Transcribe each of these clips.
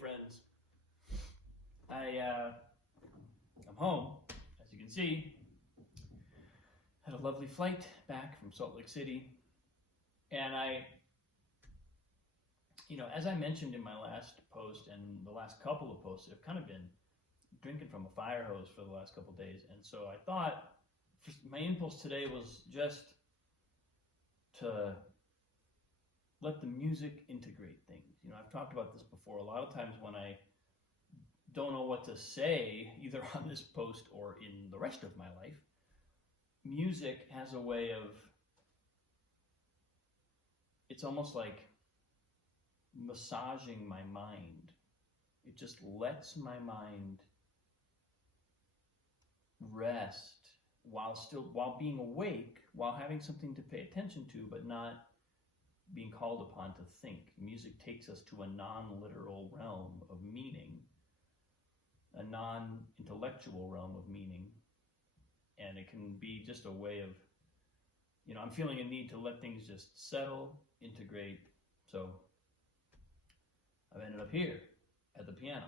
friends. I'm home, as you can see. Had a lovely flight back from Salt Lake City, and as I mentioned in my last post and the last couple of posts, I've kind of been drinking from a fire hose for the last couple of days, and so I thought my impulse today was just to let the music integrate things. I've talked about this before. A lot of times when I don't know what to say, either on this post or in the rest of my life, music has a way of, it's almost like massaging my mind. It just lets my mind rest while being awake, while having something to pay attention to, but not being called upon to think. Music takes us to a non-literal realm of meaning, a non-intellectual realm of meaning, and it can be just a way of, I'm feeling a need to let things just settle, integrate. So I've ended up here at the piano.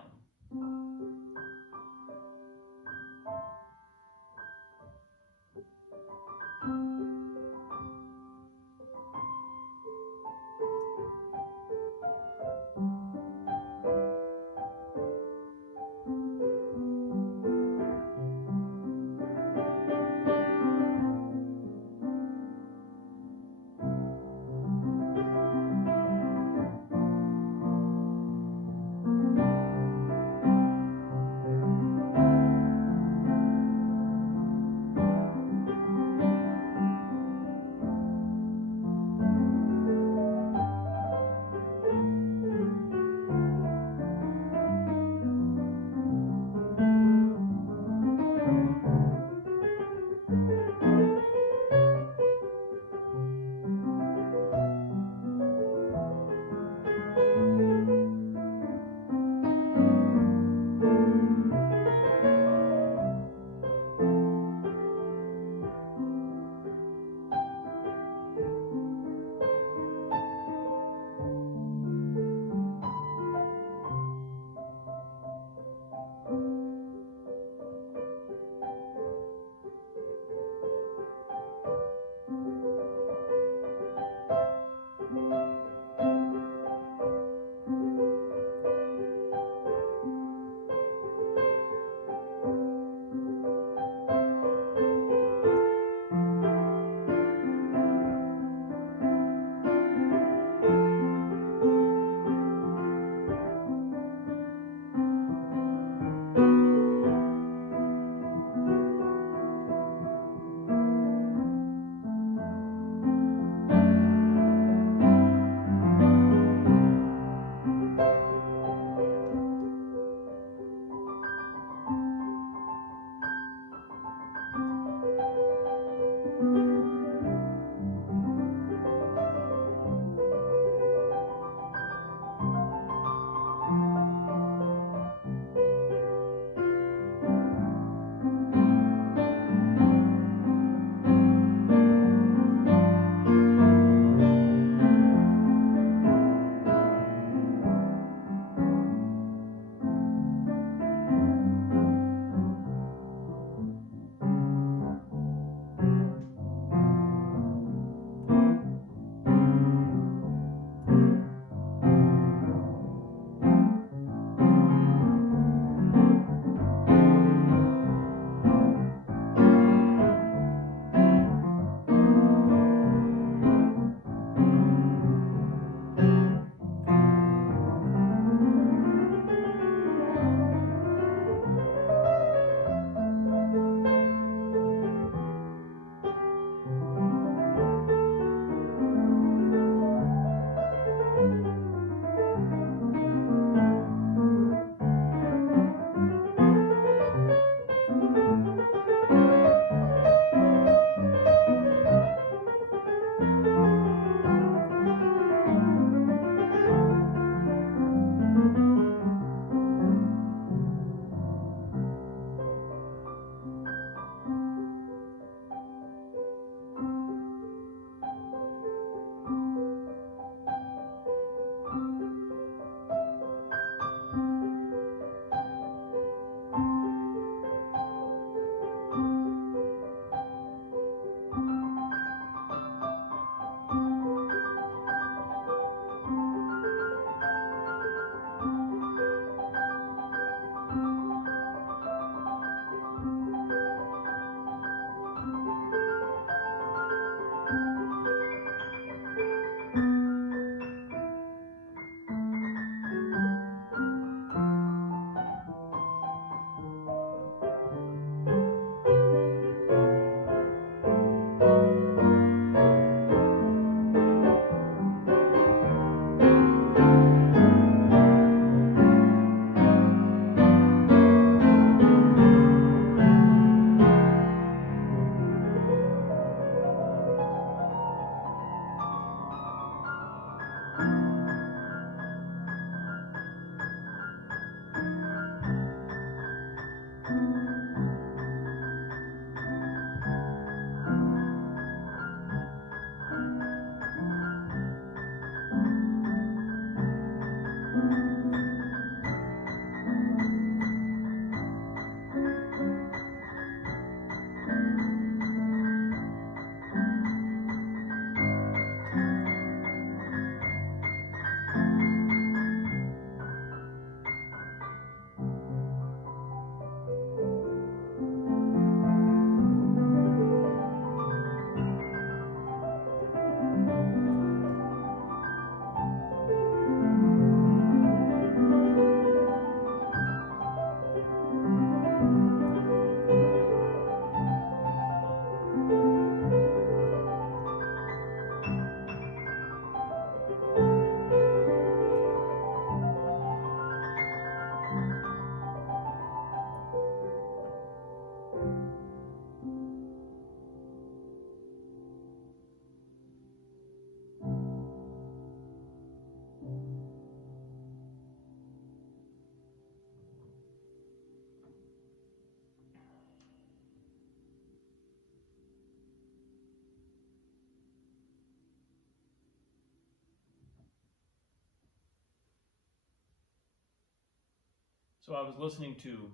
So I was listening to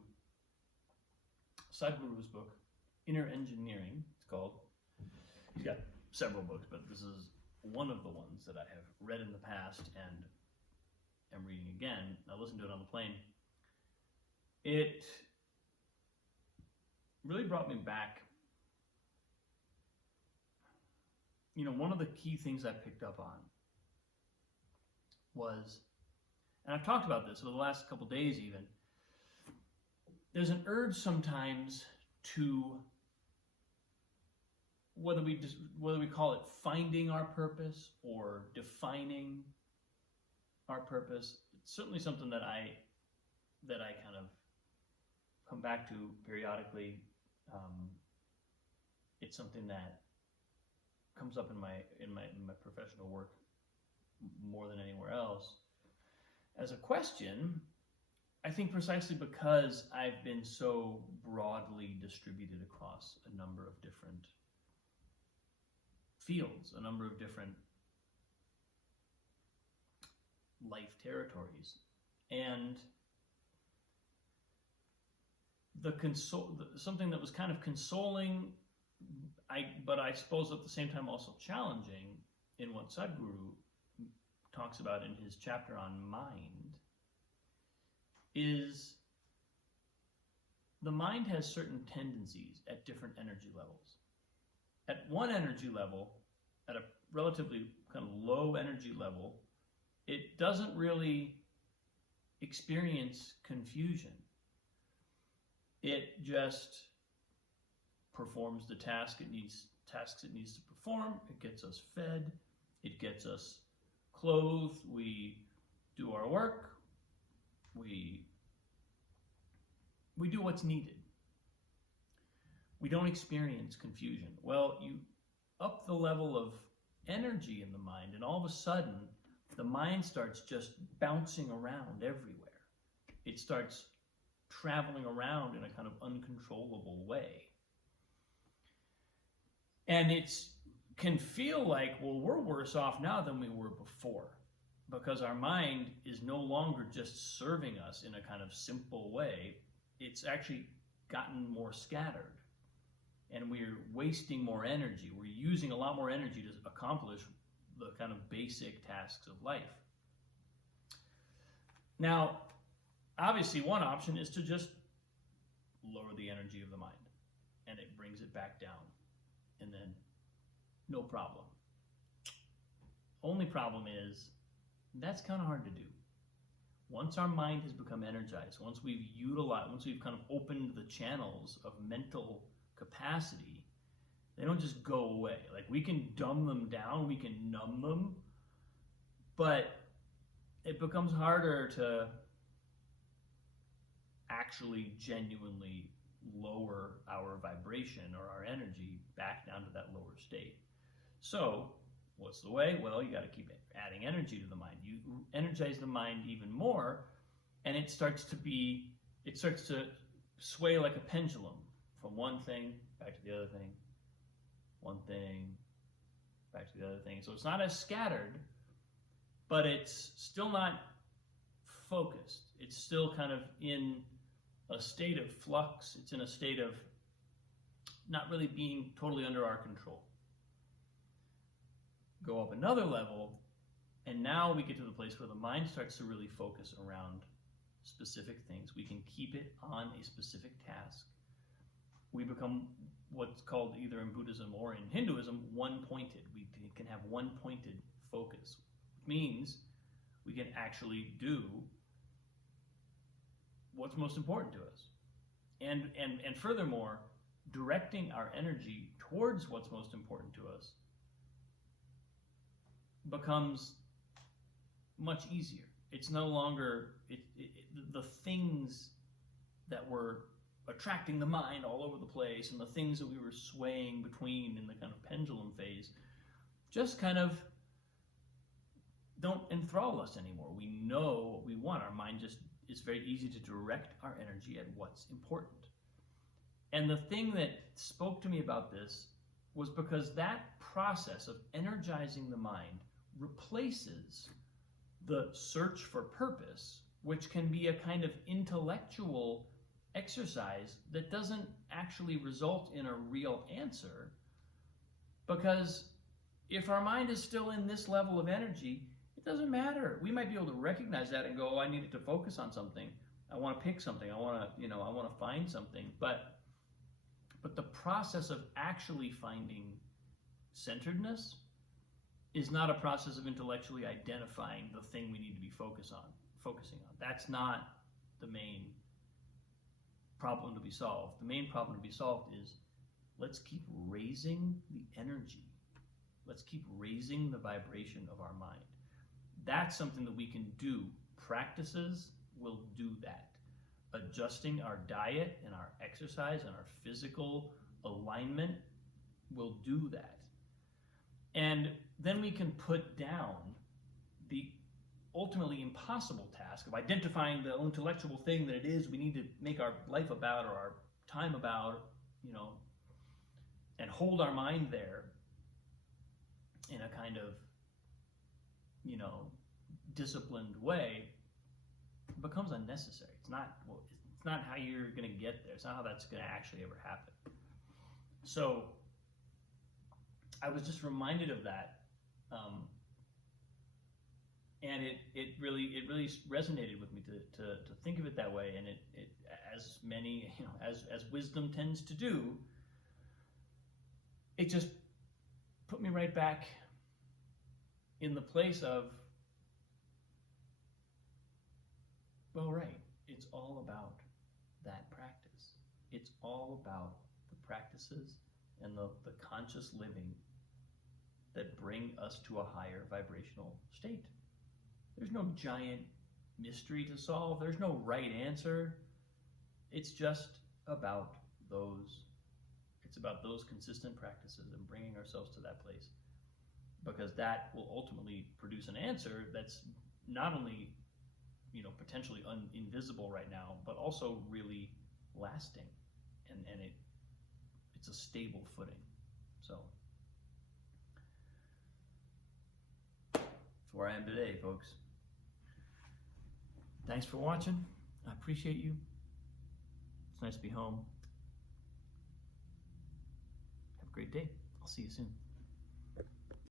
Sadhguru's book, Inner Engineering, it's called. He's got several books, but this is one of the ones that I have read in the past and am reading again. I listened to it on the plane. It really brought me back. You know, one of the key things I picked up on was, and I've talked about this over the last couple days even, there's an urge sometimes to, whether we call it finding our purpose or defining our purpose, it's certainly something that I kind of come back to periodically. It's something that comes up in my professional work more than anywhere else as a question. I think precisely because I've been so broadly distributed across a number of different fields, a number of different life territories, and something that was kind of consoling, but I suppose at the same time also challenging in what Sadhguru talks about in his chapter on mind, is the mind has certain tendencies at different energy levels. At one energy level, at a relatively kind of low energy level, it doesn't really experience confusion. It just performs the tasks it needs to perform. It gets us fed. It gets us clothed. We do our work. We do what's needed. We don't experience confusion. Well, you up the level of energy in the mind, and all of a sudden, the mind starts just bouncing around everywhere. It starts traveling around in a kind of uncontrollable way. And it can feel like, well, we're worse off now than we were before, because our mind is no longer just serving us in a kind of simple way. It's actually gotten more scattered, and we're wasting more energy. We're using a lot more energy to accomplish the kind of basic tasks of life. Now, obviously, one option is to just lower the energy of the mind, and it brings it back down, and then no problem. Only problem is that's kind of hard to do. Once our mind has become energized, once we've kind of opened the channels of mental capacity, they don't just go away. Like, we can dumb them down, we can numb them, but it becomes harder to actually genuinely lower our vibration or our energy back down to that lower state. So what's the way? Well, you got to keep adding energy to the mind. You energize the mind even more, and it starts to sway like a pendulum from one thing back to the other thing, one thing back to the other thing. So it's not as scattered, but it's still not focused. It's still kind of in a state of flux. It's in a state of not really being totally under our control. Go up another level, and now we get to the place where the mind starts to really focus around specific things. We can keep it on a specific task. We become what's called, either in Buddhism or in Hinduism, one-pointed. We can have one-pointed focus, which means we can actually do what's most important to us. And furthermore, directing our energy towards what's most important to us becomes much easier. It's no longer the things that were attracting the mind all over the place, and the things that we were swaying between in the kind of pendulum phase, just kind of don't enthrall us anymore. We know what we want. Our mind it's very easy to direct our energy at what's important. And the thing that spoke to me about this was because that process of energizing the mind replaces the search for purpose, which can be a kind of intellectual exercise that doesn't actually result in a real answer, because if our mind is still in this level of energy, it doesn't matter. We might be able to recognize that and go, oh, I needed to focus on something. I want to pick something. I want to find something. But the process of actually finding centeredness is not a process of intellectually identifying the thing we need to be focusing on. That's not the main problem to be solved. The main problem to be solved is, let's keep raising the energy. Let's keep raising the vibration of our mind. That's something that we can do. Practices will do that. Adjusting our diet and our exercise and our physical alignment will do that. And then we can put down the ultimately impossible task of identifying the intellectual thing that it is we need to make our life about, or our time about, and hold our mind there in a kind of, disciplined way. It becomes unnecessary. It's not how you're going to get there. It's not how that's going to actually ever happen. So I was just reminded of that, and it really resonated with me to think of it that way. And it as many as wisdom tends to do, it just put me right back in the place of, well, right, it's all about that practice. It's all about the practices and the conscious living that bring us to a higher vibrational state. There's no giant mystery to solve. There's no right answer. It's just about those. It's about those consistent practices and bringing ourselves to that place, because that will ultimately produce an answer that's not only potentially invisible right now, but also really lasting, and it's a stable footing. So that's where I am today, folks. Thanks for watching. I appreciate you. It's nice to be home. Have a great day. I'll see you soon.